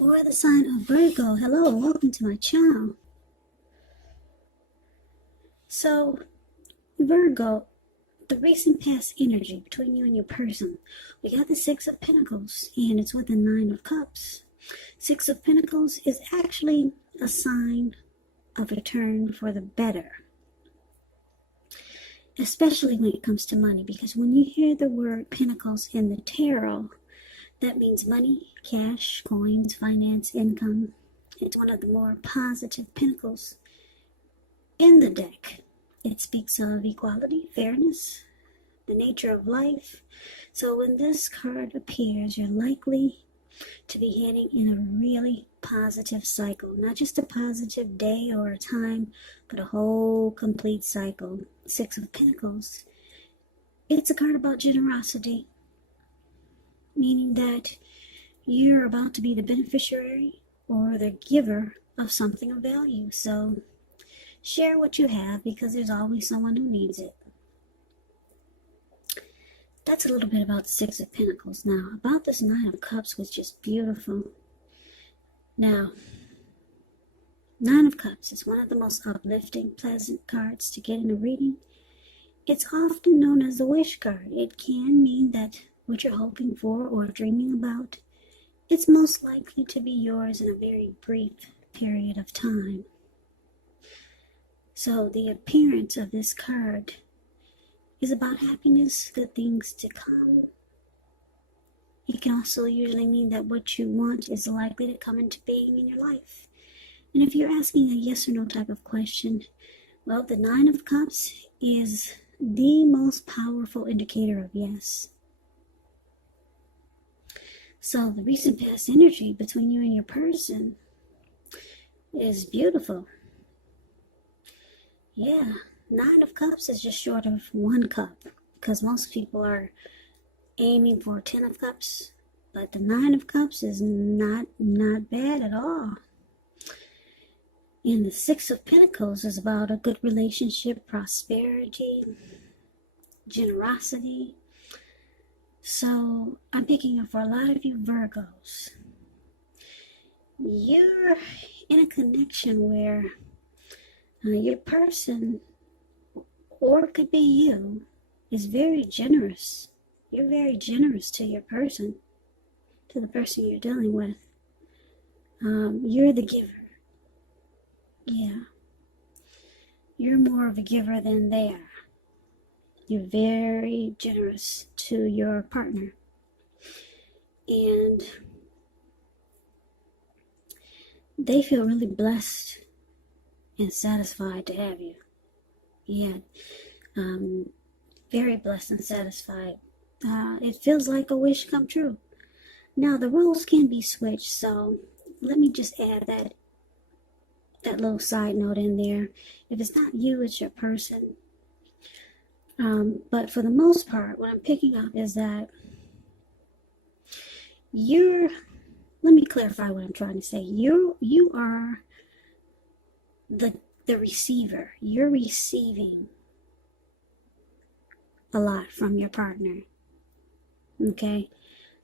For the sign of Virgo, hello, welcome to my channel. So, Virgo, the recent past energy between you and your person, we got the Six of Pentacles, and it's with the Nine of Cups. Six of Pentacles is actually a sign of a turn for the better, especially when it comes to money, because when you hear the word Pentacles in the tarot, that means money, cash, coins, finance, income. It's one of the more positive pentacles in the deck. It speaks of equality, fairness, the nature of life. So when this card appears, you're likely to be heading in a really positive cycle. Not just a positive day or a time, but a whole complete cycle. Six of Pentacles. It's a card about generosity, meaning that you're about to be the beneficiary or the giver of something of value. So share what you have, because there's always someone who needs it. That's a little bit about the Six of Pentacles. Now, about this Nine of Cups, which is beautiful. Now, Nine of Cups is one of the most uplifting, pleasant cards to get in a reading. It's often known as the wish card. It can mean that what you're hoping for or dreaming about, it's most likely to be yours in a very brief period of time. So the appearance of this card is about happiness, good things to come. It can also usually mean that what you want is likely to come into being in your life. And if you're asking a yes or no type of question, well, the Nine of Cups is the most powerful indicator of yes. So the recent past energy between you and your person is beautiful. Yeah, Nine of Cups is just short of one cup, because most people are aiming for 10 of Cups, but the Nine of Cups is not bad at all. And the Six of Pentacles is about a good relationship, prosperity, generosity. So I'm picking up for a lot of you Virgos. You're in a connection where your person, or it could be you, is very generous. You're very generous to your person, to the person you're dealing with. You're the giver. Yeah. You're more of a giver than they are. You're very generous to your partner. And they feel really blessed and satisfied to have you. Yeah. Very blessed and satisfied. It feels like a wish come true. Now, the roles can be switched, so let me just add that little side note in there. If it's not you, it's your person. But for the most part, what I'm picking up is that let me clarify what I'm trying to say. You are the receiver. You're receiving a lot from your partner. Okay?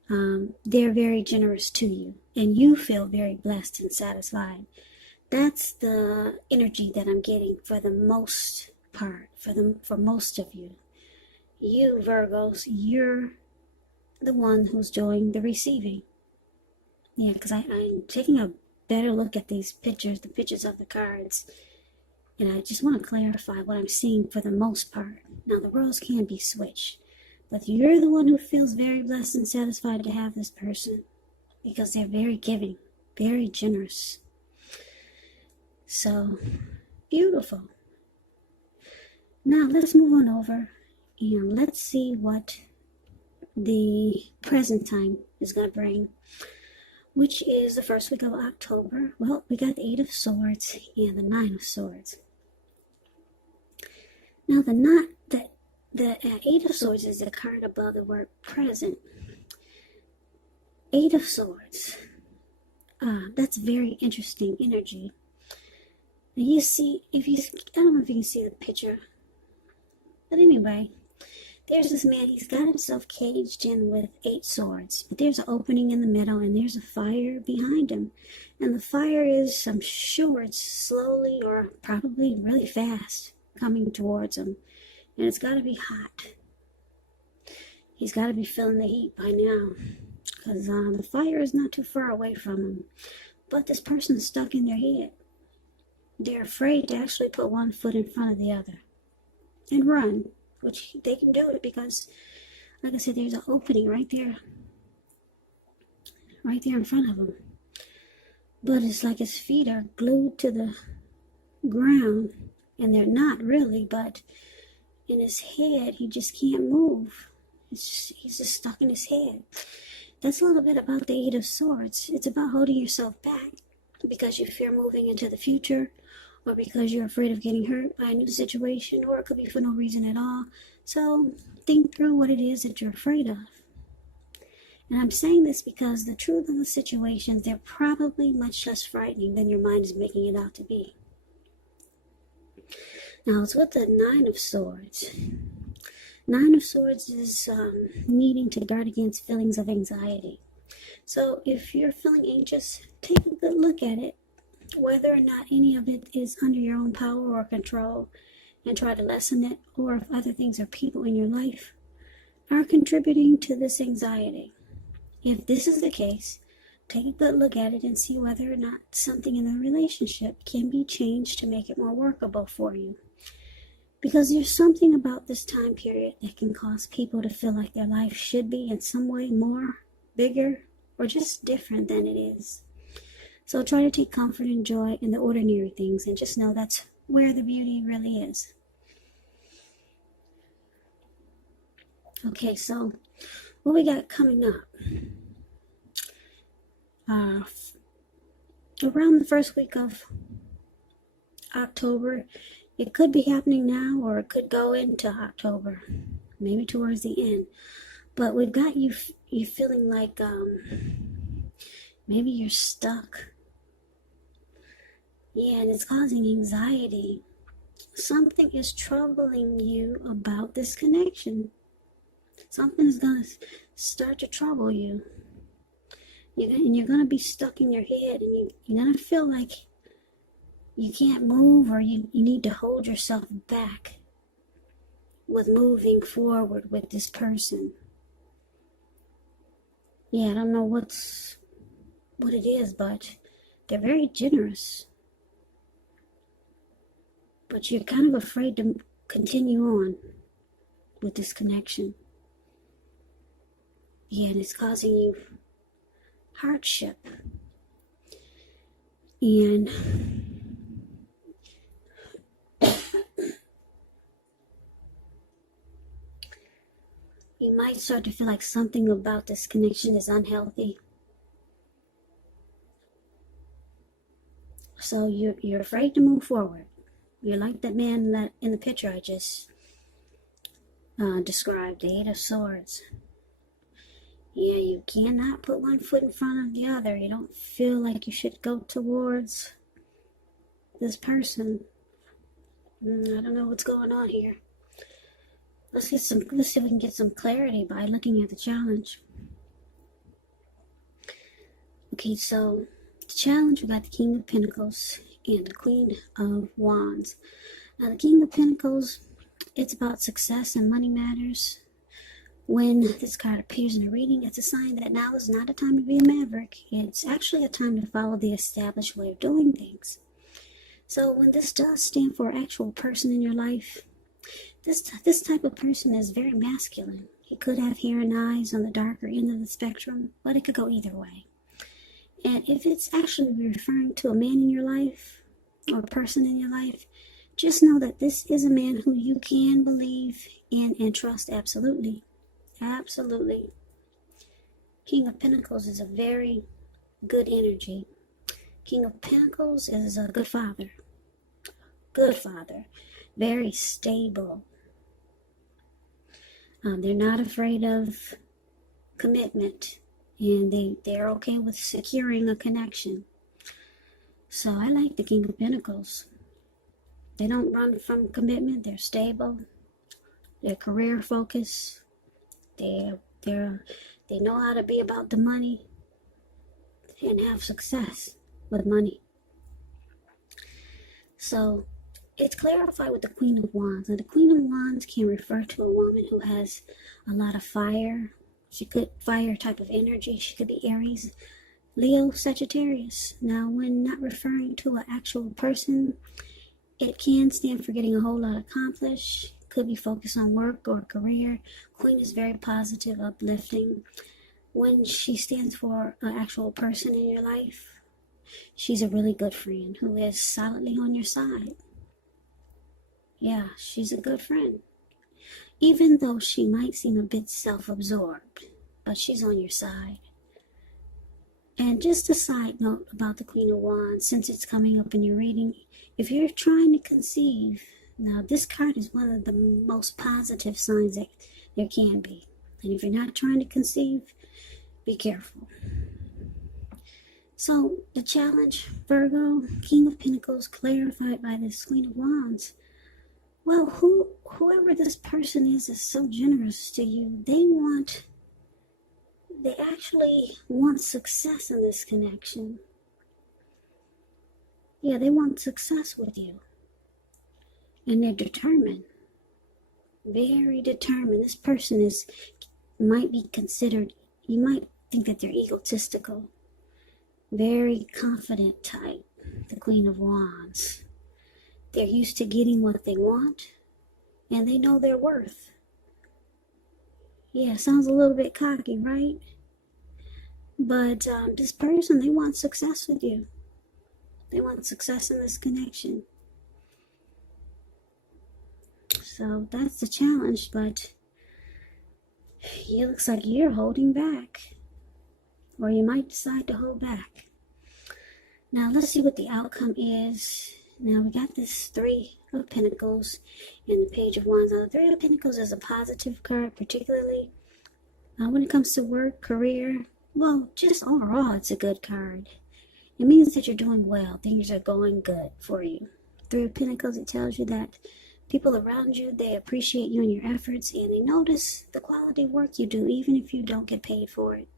They're very generous to you, and you feel very blessed and satisfied. That's the energy that I'm getting for the most part, for most of you. You Virgos, you're the one who's doing the receiving. Yeah, because I'm taking a better look at these pictures, the pictures of the cards, and I just want to clarify what I'm seeing for the most part. Now, the roles can be switched, but you're the one who feels very blessed and satisfied to have this person, because they're very giving, very generous. So, beautiful. Now, let's move on over and let's see what the present time is going to bring, which is the first week of October. Well, we got the Eight of Swords and the Nine of Swords. Now, the Eight of Swords is the card above the word present. Eight of Swords. That's very interesting energy. And you see, I don't know if you can see the picture, but anyway, There's this man, he's got himself caged in with 8 swords, but there's an opening in the middle and there's a fire behind him. And the fire is, I'm sure it's slowly or probably really fast coming towards him. And it's got to be hot. He's got to be feeling the heat by now, because the fire is not too far away from him. But this person's stuck in their head. They're afraid to actually put one foot in front of the other and run, which they can do it because, like I said, there's an opening right there in front of him. But it's like his feet are glued to the ground, and they're not really, but in his head, he just can't move. He's just stuck in his head. That's a little bit about the 8 of Swords. It's about holding yourself back because you fear moving into the future, or because you're afraid of getting hurt by a new situation, or it could be for no reason at all. So think through what it is that you're afraid of. And I'm saying this because the truth of the situations, they're probably much less frightening than your mind is making it out to be. Now, it's with the 9 of Swords. 9 of Swords is needing to guard against feelings of anxiety. So if you're feeling anxious, take a good look at it, whether or not any of it is under your own power or control, and try to lessen it, or if other things or people in your life are contributing to this anxiety. If this is the case, take a good look at it and see whether or not something in the relationship can be changed to make it more workable for you. Because there's something about this time period that can cause people to feel like their life should be in some way more, bigger, or just different than it is. So try to take comfort and joy in the ordinary things and just know that's where the beauty really is. Okay, so what we got coming up? Around the first week of October, it could be happening now, or it could go into October, maybe towards the end. But we've got you feeling like maybe you're stuck. Yeah, and it's causing anxiety. Something is troubling you about this connection. Something is going to start to trouble you. And you're going to be stuck in your head, and you're going to feel like you can't move, or you need to hold yourself back with moving forward with this person. Yeah, I don't know what it is, but they're very generous. But you're kind of afraid to continue on with this connection. Yeah, and it's causing you hardship. And you might start to feel like something about this connection is unhealthy. So you're afraid to move forward. You're like that man that in the picture I just described, the 8 of Swords. Yeah, you cannot put one foot in front of the other. You don't feel like you should go towards this person. I don't know what's going on here. Let's see if we can get some clarity by looking at the challenge. Okay, so the challenge, we got the King of Pentacles and the Queen of Wands. Now, the King of Pentacles, it's about success and money matters. When this card appears in a reading, it's a sign that now is not a time to be a maverick. It's actually a time to follow the established way of doing things. So when this does stand for an actual person in your life, this type of person is very masculine. He could have hair and eyes on the darker end of the spectrum, but it could go either way. And if it's actually referring to a man in your life or a person in your life, just know that this is a man who you can believe in and trust absolutely. Absolutely. King of Pentacles is a very good energy. King of Pentacles is a good father. Good father. Very stable. They're not afraid of commitment. And they're okay with securing a connection. So I like the King of Pentacles. They don't run from commitment. They're stable. They're career focused. They know how to be about the money and have success with money. So it's clarified with the Queen of Wands. Now, the Queen of Wands can refer to a woman who has a lot of fire. She could fire type of energy. She could be Aries, Leo, Sagittarius. Now, when not referring to an actual person, it can stand for getting a whole lot accomplished. Could be focused on work or career. Queen is very positive, uplifting. When she stands for an actual person in your life, she's a really good friend who is solidly on your side. Yeah, she's a good friend. Even though she might seem a bit self-absorbed, but she's on your side. And just a side note about the Queen of Wands, since it's coming up in your reading, if you're trying to conceive, now this card is one of the most positive signs that there can be. And if you're not trying to conceive, be careful. So the challenge, Virgo, King of Pentacles, clarified by this Queen of Wands. Well, whoever this person is so generous to you, they actually want success in this connection. Yeah, they want success with you. And they're determined. Very determined. This person might be considered, you might think that they're egotistical. Very confident type, the Queen of Wands. They're used to getting what they want, and they know their worth. Yeah, sounds a little bit cocky, right? But this person, they want success with you. They want success in this connection. So that's the challenge, but it looks like you're holding back. Or you might decide to hold back. Now let's see what the outcome is. Now we got this Three of Pentacles and the Page of Wands. Now the Three of Pentacles is a positive card, particularly when it comes to work, career. Well, just overall, it's a good card. It means that you're doing well. Things are going good for you. Three of Pentacles, it tells you that people around you, they appreciate you and your efforts, and they notice the quality work you do, even if you don't get paid for it.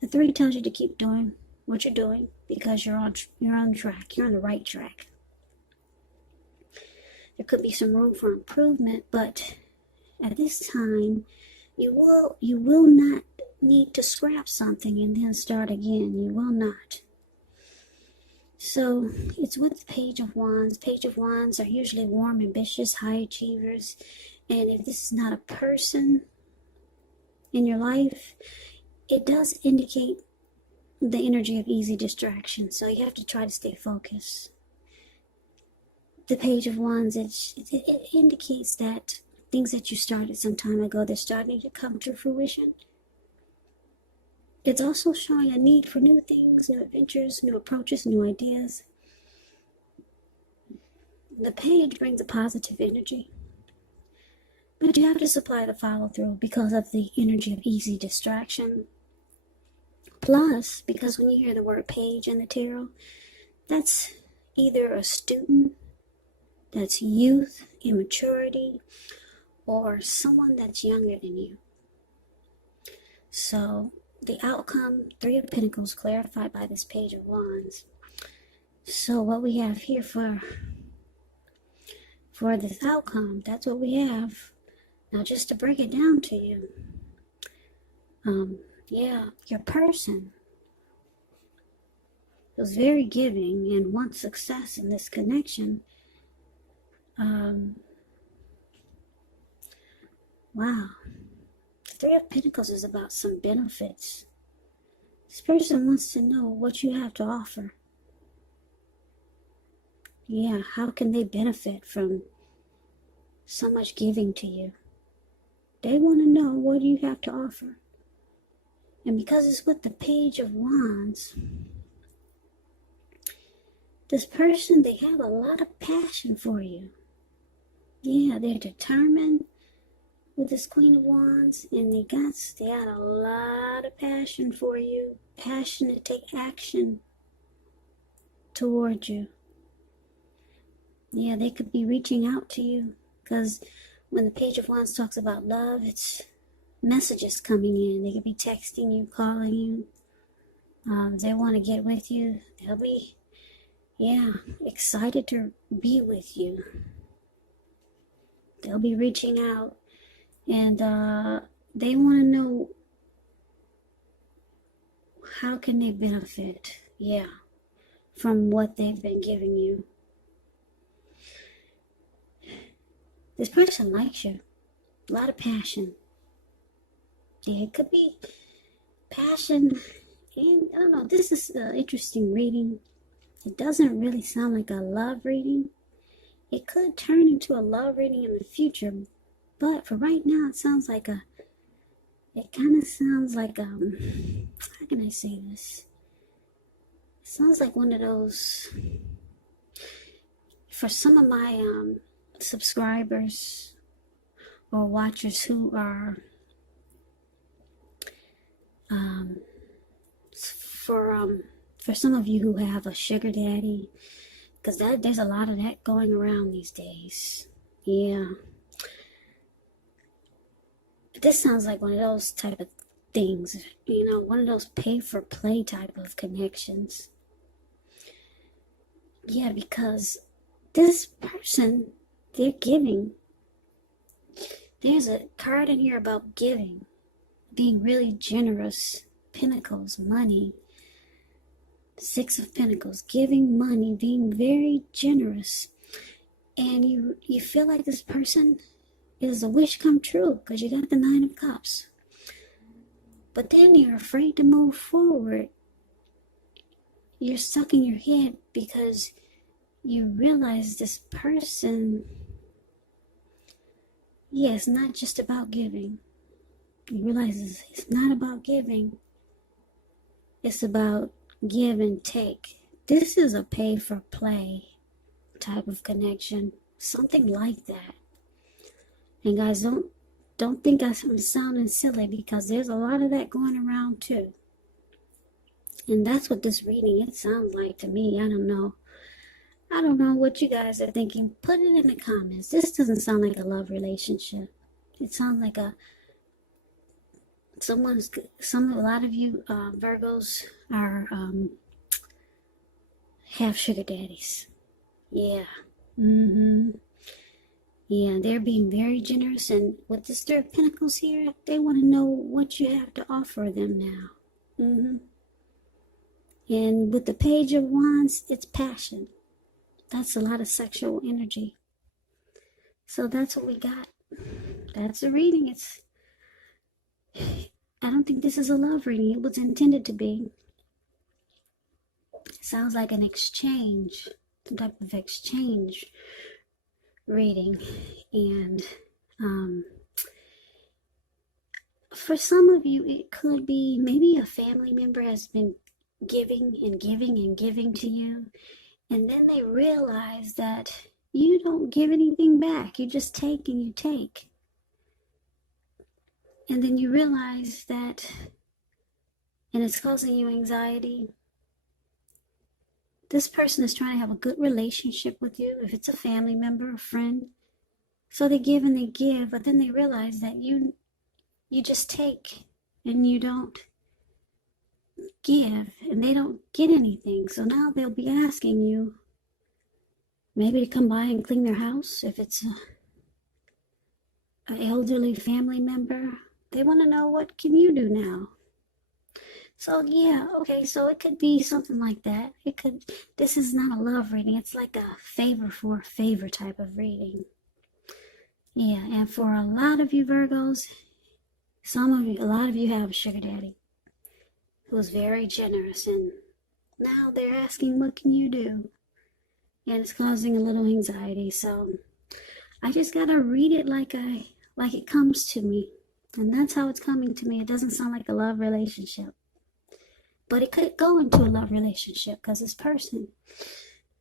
The Three tells you to keep doing what you're doing because you're on track. You're on the right track. There could be some room for improvement, but at this time, you will not need to scrap something and then start again. You will not. So it's with the Page of Wands. Page of Wands are usually warm, ambitious, high achievers. And if this is not a person in your life, it does indicate the energy of easy distraction. So you have to try to stay focused. The Page of Wands, it indicates that things that you started some time ago, they're starting to come to fruition. It's also showing a need for new things, new adventures, new approaches, new ideas. The Page brings a positive energy. But you have to supply the follow-through because of the energy of easy distraction. Plus, because when you hear the word page in the tarot, that's either a student, that's youth, immaturity, or someone that's younger than you. So, the outcome, Three of Pentacles, clarified by this Page of Wands. So, what we have here for this outcome, that's what we have. Now, just to break it down to you, your person was very giving and wants success in this connection. Wow. The Three of Pentacles is about some benefits. This person wants to know what you have to offer. Yeah, how can they benefit from so much giving to you? They want to know what you have to offer. And because it's with the Page of Wands, this person, they have a lot of passion for you. Yeah, they're determined with this Queen of Wands, and they got a lot of passion for you. Passion to take action toward you. Yeah, they could be reaching out to you because when the Page of Wands talks about love, it's messages coming in. They could be texting you, calling you. They want to get with you. They'll be, excited to be with you. They'll be reaching out, and they want to know how can they benefit, from what they've been giving you. This person likes you. A lot of passion. Yeah, it could be passion. And I don't know, this is an interesting reading. It doesn't really sound like a love reading. It could turn into a love reading in the future. But for right now, it kind of sounds like, how can I say this? It sounds like one of those, for some of my subscribers or watchers who are, for some of you who have a sugar daddy, because there's a lot of that going around these days. Yeah. But this sounds like one of those type of things, one of those pay-for-play type of connections. Yeah, because this person, they're giving. There's a card in here about giving, being really generous. Pentacles, money. Six of Pentacles, giving money, being very generous. And you feel like this person is a wish come true because you got the Nine of Cups. But then you're afraid to move forward. You're stuck in your head because you realize this person, it's not just about giving. You realize it's not about giving. It's about give and take. This is a pay for play type of connection. Something like that. And guys, don't think I'm sounding silly, because there's a lot of that going around too. And that's what this reading, it sounds like to me. I don't know what you guys are thinking. Put it in the comments. This doesn't sound like a love relationship. It sounds like a lot of you Virgos are have sugar daddies. Yeah. Yeah, they're being very generous, and with this Three of Pentacles here, they want to know what you have to offer them now. And with the Page of Wands, it's passion. That's a lot of sexual energy. So that's what we got. That's the reading. I don't think this is a love reading. It was intended to be. It sounds like an exchange, some type of exchange reading. And for some of you, it could be maybe a family member has been giving and giving and giving to you, and then they realize that you don't give anything back. You just take and you take. And then you realize that, and it's causing you anxiety. This person is trying to have a good relationship with you, if it's a family member, a friend. So they give and they give, but then they realize that you just take and you don't give, and they don't get anything. So now they'll be asking you maybe to come by and clean their house. If it's an elderly family member, they want to know, what can you do now? So so it could be something like that. This is not a love reading. It's like a favor for a favor type of reading. Yeah, and for a lot of you Virgos, a lot of you have a sugar daddy who's very generous, and now they're asking, what can you do? And it's causing a little anxiety. So I just gotta read it like it comes to me. And that's how it's coming to me. It doesn't sound like a love relationship. But it could go into a love relationship, because this person,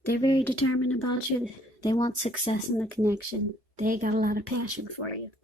they're very determined about you. They want success in the connection. They got a lot of passion for you.